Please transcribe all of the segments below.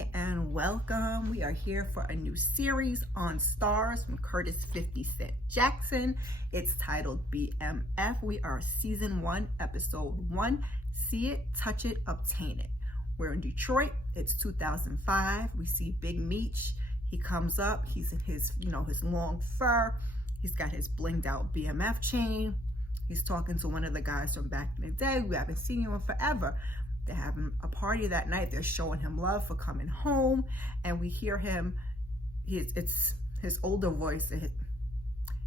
Hi and welcome. We are here for a new series on Starz from Curtis 50 Cent Jackson. It's titled BMF. We are season 1, episode 1. See it, touch it, obtain it. We're in Detroit. It's 2005. We see Big Meech. He comes up. He's in his, his long fur. He's got his blinged out BMF chain. He's talking to one of the guys from back in the day. We haven't seen him in forever. They're having a party that night. They're showing him love for coming home. And we hear him, it's his older voice,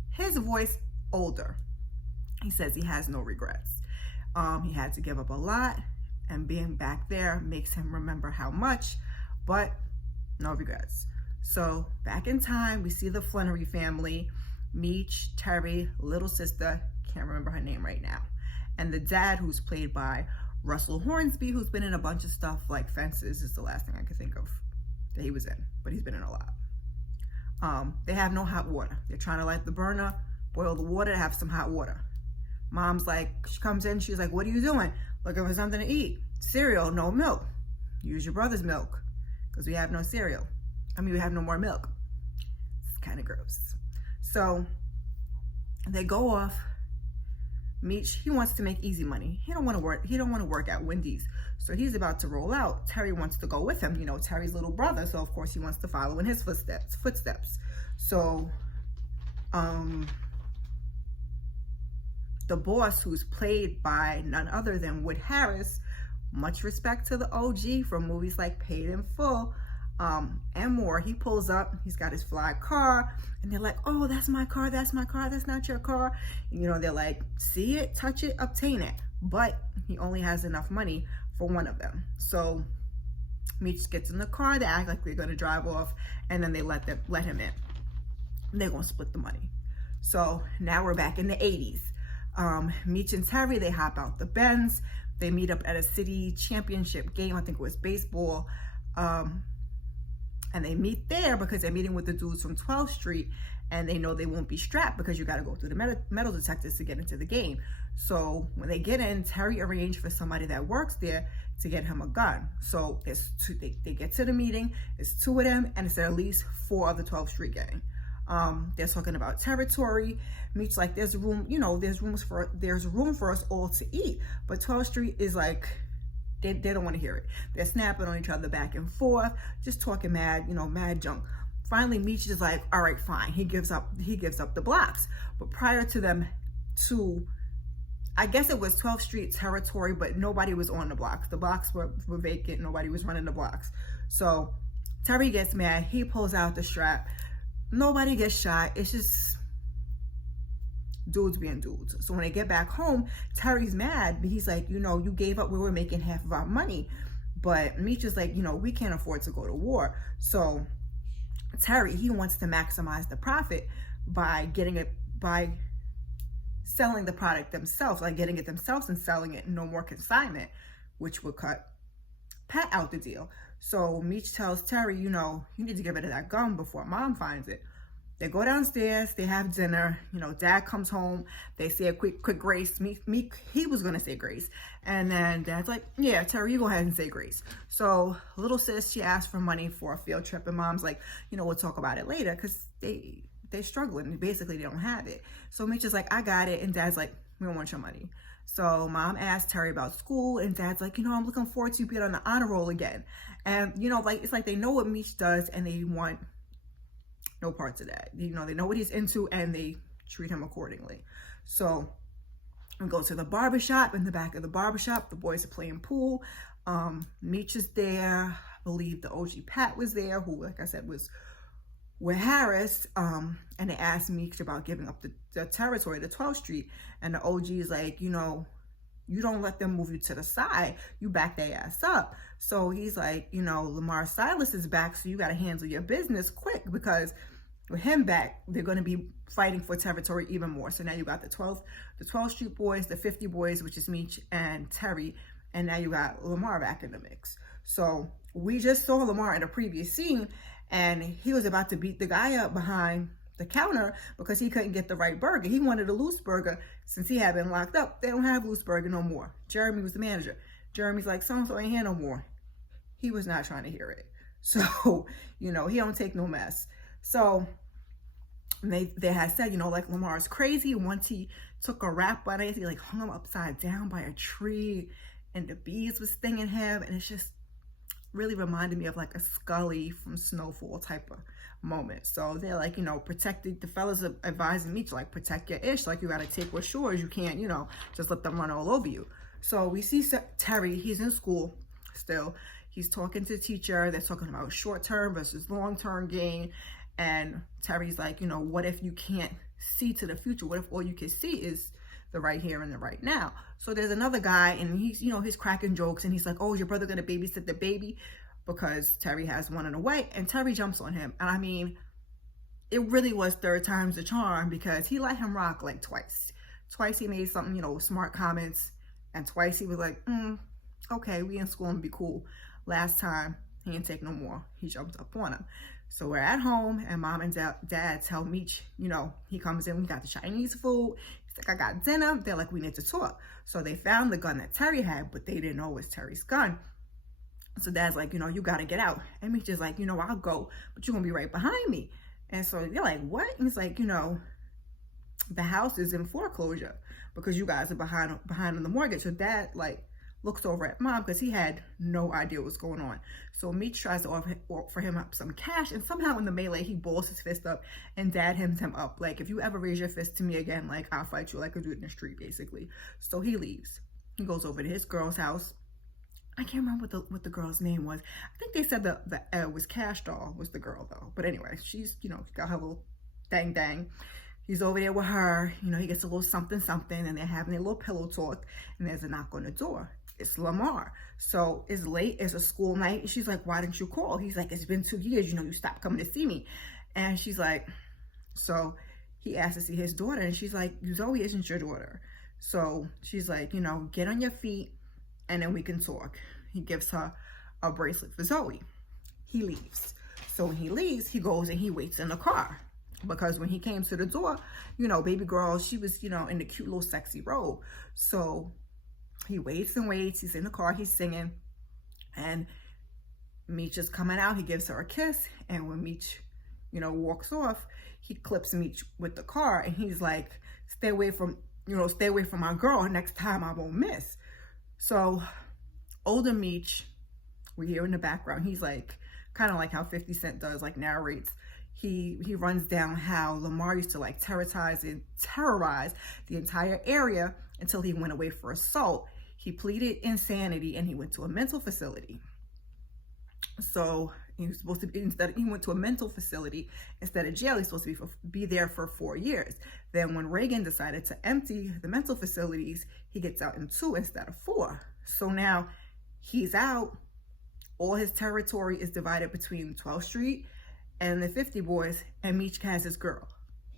his voice older. He says he has no regrets. He had to give up a lot, and being back there makes him remember how much, but no regrets. So back in time, we see the Flenory family, Meech, Terry, little sister, can't remember her name right now, and the dad, who's played by Russell Hornsby, who's been in a bunch of stuff like Fences is the last thing I could think of that he was in, but he's been in a lot. They have no hot water. They're trying to light the burner, boil the water to have some hot water. Mom's like, she comes in, she's like, what are you doing? Looking for something to eat. Cereal, no milk. Use your brother's milk, because we have no cereal. We have no more milk. It's kind of gross. So they go off. Meech, he wants to make easy money. He don't want to work at Wendy's. So he's about to roll out. Terry wants to go with him. Terry's little brother. So of course he wants to follow in his footsteps. So the boss, who's played by none other than Wood Harris, much respect to the OG from movies like Paid in Full, and more. He pulls up, he's got his fly car, and they're like, oh, that's my car, that's not your car. They're like, see it, touch it, obtain it. But he only has enough money for one of them. So Meech gets in the car, they act like they're gonna drive off, and then they let him in. They're gonna split the money. So now we're back in the 80s. Meech and Terry, they hop out the Benz, they meet up at a city championship game, I think it was baseball, and they meet there because they're meeting with the dudes from 12th Street, and they know they won't be strapped because you got to go through the metal detectors to get into the game. So when they get in, Terry arranged for somebody that works there to get him a gun. So there's two, they get to the meeting, it's 2 of them, and it's at least 4 of the 12th Street gang. They're talking about territory. Meech's like, there's room, there's room for us all to eat. But 12th Street is like, they don't want to hear it. They're snapping on each other back and forth, just talking mad junk. Finally, Meech is like, all right, fine. He gives up the blocks. But prior to them I guess it was 12th Street territory, but nobody was on the blocks. The blocks were vacant. Nobody was running the blocks. So Terry gets mad. He pulls out the strap. Nobody gets shot. It's just dudes being dudes. So when they get back home, Terry's mad, but he's like, you gave up, we were making half of our money. But Meech is like, we can't afford to go to war. So Terry, he wants to maximize the profit by selling the product themselves, like getting it themselves and selling it, no more consignment, which would cut Pat out the deal. So Meech tells Terry, you need to get rid of that gun before Mom finds it. They go downstairs, they have dinner, Dad comes home, they say a quick grace. Meek, he was gonna say grace. And then Dad's like, yeah, Terry, you go ahead and say grace. So little sis, she asked for money for a field trip, and Mom's like, we'll talk about it later, because they're struggling. Basically, they don't have it. So Meech is like, I got it, and Dad's like, we don't want your money. So Mom asked Terry about school, and Dad's like, I'm looking forward to being on the honor roll again. And, it's like they know what Meech does, and they want no parts of that. They know what he's into, and they treat him accordingly. So we go to the barbershop. In the back of the barbershop, the boys are playing pool. Meech is there. I believe the OG Pat was there, who, like I said, was with Harris. And they asked Meech about giving up the territory, the 12th Street. And the OG is like, you don't let them move you to the side. You back their ass up. So he's like, Lamar Silas is back, so you got to handle your business quick, because with him back, they're going to be fighting for territory even more. So now you got the 12th Street boys, the 50 boys, which is Meech and Terry, and now you got Lamar back in the mix. So we just saw Lamar in a previous scene, and he was about to beat the guy up behind the counter because he couldn't get the right burger. He wanted a loose burger. Since he had been locked up, they don't have loose burger no more. Jeremy was the manager. Jeremy's like, so-and-so ain't here no more. He was not trying to hear it. So, you know, he don't take no mess. So they had said, you know, like Lamar's crazy. Once he took a rap on it, he like hung him upside down by a tree and the bees was stinging him. And it's just really reminded me of like a Scully from Snowfall type of moment. So they're like, you know, protected, the fellas are advising me to like protect your ish. Like you got to take what's yours. You can't, you know, just let them run all over you. So we see Terry, he's in school still. He's talking to the teacher. They're talking about short-term versus long-term gain. And Terry's like, you know, what if you can't see to the future? What if all you can see is the right here and the right now? So there's another guy and he's, you know, he's cracking jokes and he's like, oh, is your brother gonna babysit the baby? Because Terry has one in the way, and Terry jumps on him. And I mean, it really was third time's the charm, because he let him rock like twice. Twice he made something, you know, smart comments, and twice he was like, okay, we in school and be cool. Last time, he didn't take no more. He jumped up on him. So we're at home, and mom and dad tell Meech, you know, he comes in, we got the Chinese food. He's like, I got dinner. They're like, we need to talk. So they found the gun that Terry had, but they didn't know it was Terry's gun. So dad's like, you know, you got to get out. And Meech is like, you know, I'll go, but you're going to be right behind me. And so they're like, what? And he's like, you know, the house is in foreclosure because you guys are behind on the mortgage. So dad, like, looks over at mom because he had no idea what's going on. So Meech tries to offer him up some cash, and somehow in the melee, he balls his fist up, and dad hems him up. Like, if you ever raise your fist to me again, like, I'll fight you like a dude in the street, basically. So he leaves. He goes over to his girl's house. I can't remember what the girl's name was. I think they said the was Cash Doll was the girl, though. But anyway, she's, you know, got her little dang. He's over there with her. You know, he gets a little something, and they're having a little pillow talk, and there's a knock on the door. It's Lamar. So it's late. It's a school night. And she's like, why didn't you call? He's like, it's been 2 years. You know, you stopped coming to see me. And she's like, so he asked to see his daughter. And she's like, Zoe isn't your daughter. So she's like, you know, get on your feet and then we can talk. He gives her a bracelet for Zoe. He leaves. So when he leaves, he goes and he waits in the car. Because when he came to the door, you know, baby girl, she was, you know, in the cute little sexy robe. So he waits and waits. He's in the car. He's singing. And Meech is coming out. He gives her a kiss. And when Meech, you know, walks off, he clips Meech with the car. And he's like, stay away from my girl. Next time I won't miss. So older Meech, we hear in the background, he's like, kind of like how 50 Cent does, like narrates. He runs down how Lamar used to like terrorize the entire area until he went away for assault. He pleaded insanity and he went to a mental facility. So he was supposed to be, he went to a mental facility instead of jail. He's supposed to be there for 4 years. Then when Reagan decided to empty the mental facilities, he gets out in 2 instead of 4. So now he's out. All his territory is divided between 12th Street and the 50 boys, and Meech has his girl.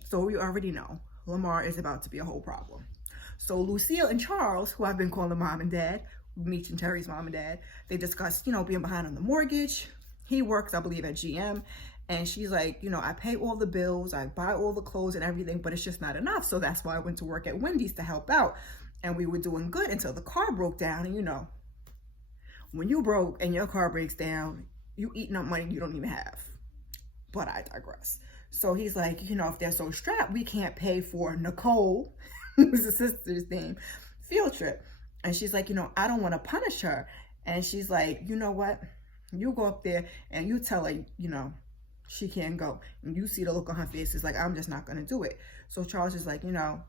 So we already know Lamar is about to be a whole problem. So Lucille and Charles, who I've been calling mom and dad, Meech and Terry's mom and dad, they discussed, you know, being behind on the mortgage. He works, I believe, at GM. And she's like, you know, I pay all the bills, I buy all the clothes and everything, but it's just not enough. So that's why I went to work at Wendy's to help out. And we were doing good until the car broke down. And you know, when you broke and your car breaks down, you eating up money you don't even have. But I digress. So he's like, you know, if they're so strapped, we can't pay for Nicole, who's the sister's name, field trip. And she's like, you know, I don't want to punish her. And she's like, you know what? You go up there and you tell her, you know, she can't go. And you see the look on her face. It's like, I'm just not going to do it. So Charles is like, you know,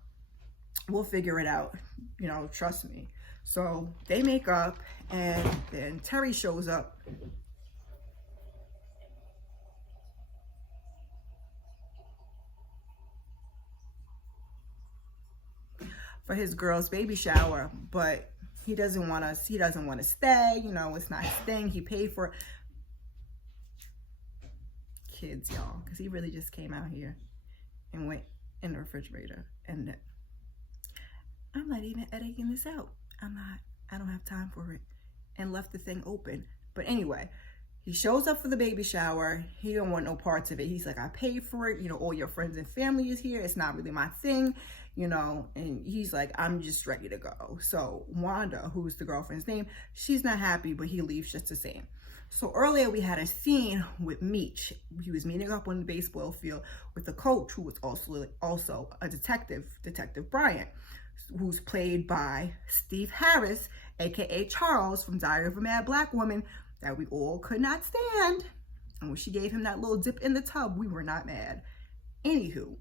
we'll figure it out. You know, trust me. So they make up, and then Terry shows up. For his girl's baby shower, but he doesn't want to stay. You know, it's not his thing. He paid for kids, y'all, because he really just came out here and went in the refrigerator, and I'm not even editing this out. I don't have time for it, and left the thing open. But anyway, he shows up for the baby shower. He don't want no parts of it. He's like, I paid for it. You know, all your friends and family is here. It's not really my thing. you know, and he's like, I'm just ready to go. So Wanda, who's the girlfriend's name, she's not happy, but he leaves just the same. So earlier we had a scene with Meech. He was meeting up on the baseball field with the coach, who was also a detective, Detective Bryant, who's played by Steve Harris, aka Charles from Diary of a Mad Black Woman, that we all could not stand. And when she gave him that little dip in the tub, we were not mad. Anywho,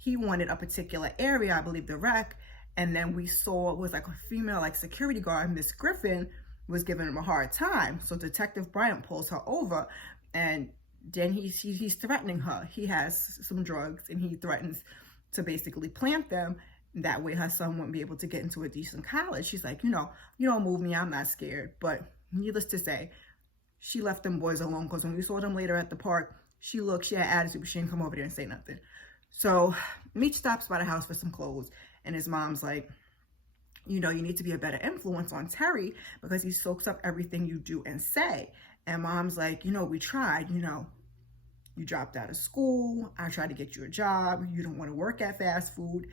he wanted a particular area, I believe the rec, and then we saw it was like a female like security guard, Miss Griffin, was giving him a hard time. So Detective Bryant pulls her over, and then he's threatening her. He has some drugs, and he threatens to basically plant them. That way her son wouldn't be able to get into a decent college. She's like, you know, you don't move me, I'm not scared. But needless to say, she left them boys alone, because when we saw them later at the park, she had attitude, but she didn't come over there and say nothing. So Meech stops by the house for some clothes, and his mom's like, you know, you need to be a better influence on Terry because he soaks up everything you do and say. And mom's like, you know, we tried, you know, you dropped out of school. I tried to get you a job. You don't want to work at fast food.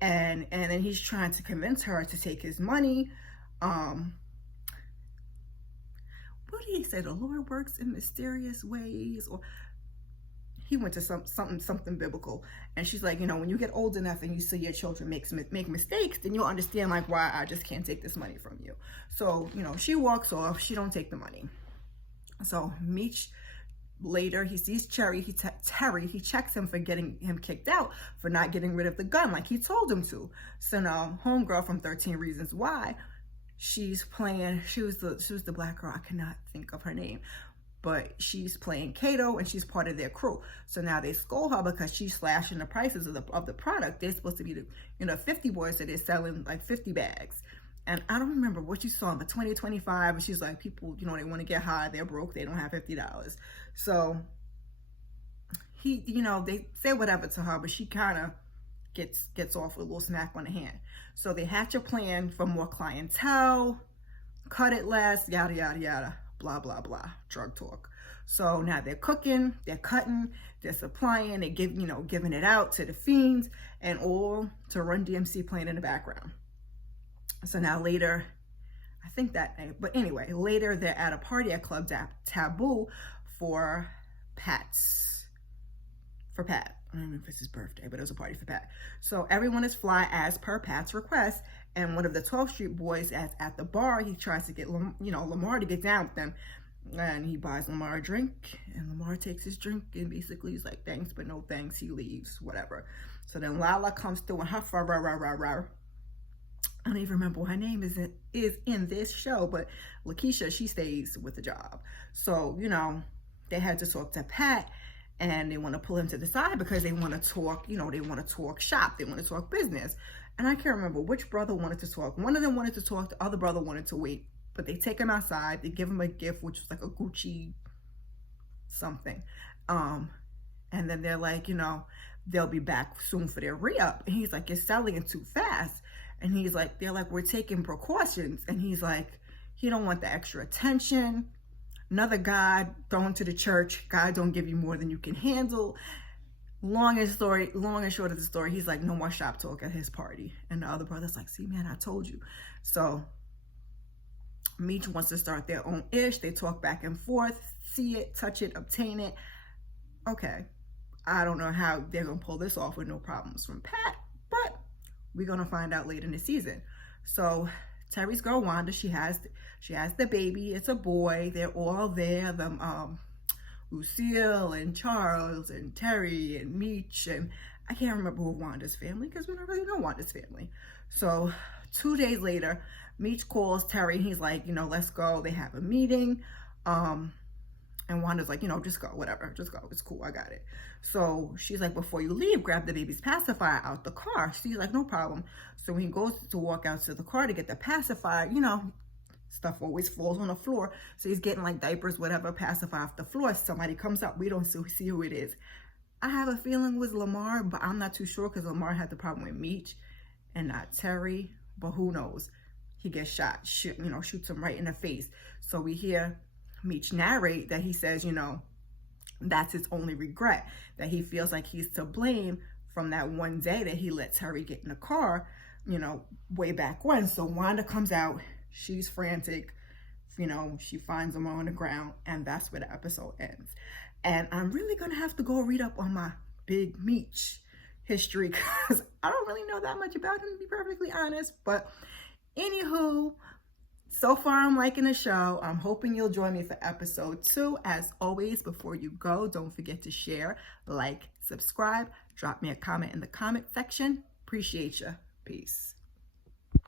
And then he's trying to convince her to take his money. What did he say? The Lord works in mysterious ways, or he went to something biblical. And she's like, you know, when you get old enough and you see your children make mistakes, then you'll understand like why I just can't take this money from you. So, you know, she walks off. She don't take the money. So Meech, later he sees Terry. He checks him for getting him kicked out for not getting rid of the gun like he told him to. So now homegirl from 13 Reasons Why, she's playing, she was the black girl, I cannot think of her name, but she's playing Kato, and she's part of their crew. So now they scold her because she's slashing the prices of the product. They're supposed to be the, you know, 50 boys, so they're selling like 50 bags. And I don't remember what you saw in the 2025, but she's like, people, you know, they want to get high, they're broke, they don't have $50. So he, you know, they say whatever to her, but she kind of gets off with a little smack on the hand. So they hatch a plan for more clientele, cut it less, yada, yada, yada, blah, blah, blah, drug talk. So now they're cooking, they're cutting, they're supplying, they're giving it out to the fiends, and all to Run DMC playing in the background. So now later, I think that, but anyway, later they're at a party at Club Taboo for Pat. I don't know if it's his birthday, but it was a party for Pat. So everyone is fly as per Pat's request, and one of the 12th Street boys at the bar, he tries to get, you know, Lamar to get down with them, and he buys Lamar a drink, and Lamar takes his drink, and basically he's like, thanks, but no thanks, he leaves, whatever. So then Lala comes through, and her I don't even remember what her name is in this show, but Lakeisha, she stays with the job. So, you know, they had to talk to Pat, and they want to pull him to the side because they want to talk, you know, they want to talk shop, they want to talk business. And I can't remember which brother wanted to talk. One of them wanted to talk, the other brother wanted to wait, but they take him outside, they give him a gift, which was like a Gucci something. And then they're like, you know, they'll be back soon for their re-up. And he's like, you're selling it too fast. And he's like, they're like, we're taking precautions. And he's like, he don't want the extra attention. Another God thrown to the church. God don't give you more than you can handle. Long and short of the story, he's like, no more shop talk at his party. And the other brother's like, see, man, I told you. So Meech wants to start their own ish. They talk back and forth, see it, touch it, obtain it. Okay. I don't know how they're going to pull this off with no problems from Pat, but we're going to find out later in the season. So Terry's girl, Wanda, she has the baby. It's a boy. They're all there. Lucille and Charles and Terry and Meech, and I can't remember who Wanda's family, because we don't really know Wanda's family. So 2 days later, Meech calls Terry. He's like, you know, let's go. They have a meeting. And Wanda's like, you know, just go, whatever, just go. It's cool, I got it. So she's like, before you leave, grab the baby's pacifier out the car. She's like, no problem. So when he goes to walk out to the car to get the pacifier, you know, stuff always falls on the floor. So he's getting like diapers, whatever, pacifier off the floor. Somebody comes up. We don't see who it is. I have a feeling it was Lamar, but I'm not too sure because Lamar had the problem with Meech and not Terry. But who knows? He gets shot, shoots him right in the face. So we hear Meech narrate that he says, you know, that's his only regret, that he feels like he's to blame from that one day that he lets Harry get in the car, you know, way back when. So Wanda comes out, she's frantic, you know, she finds him on the ground, and that's where the episode ends. And I'm really gonna have to go read up on my big Meech history because I don't really know that much about him, to be perfectly honest. But anywho, so far I'm liking the show. I'm hoping you'll join me for episode 2. As always, before you go, don't forget to share, like, subscribe, drop me a comment in the comment section. Appreciate you. Peace.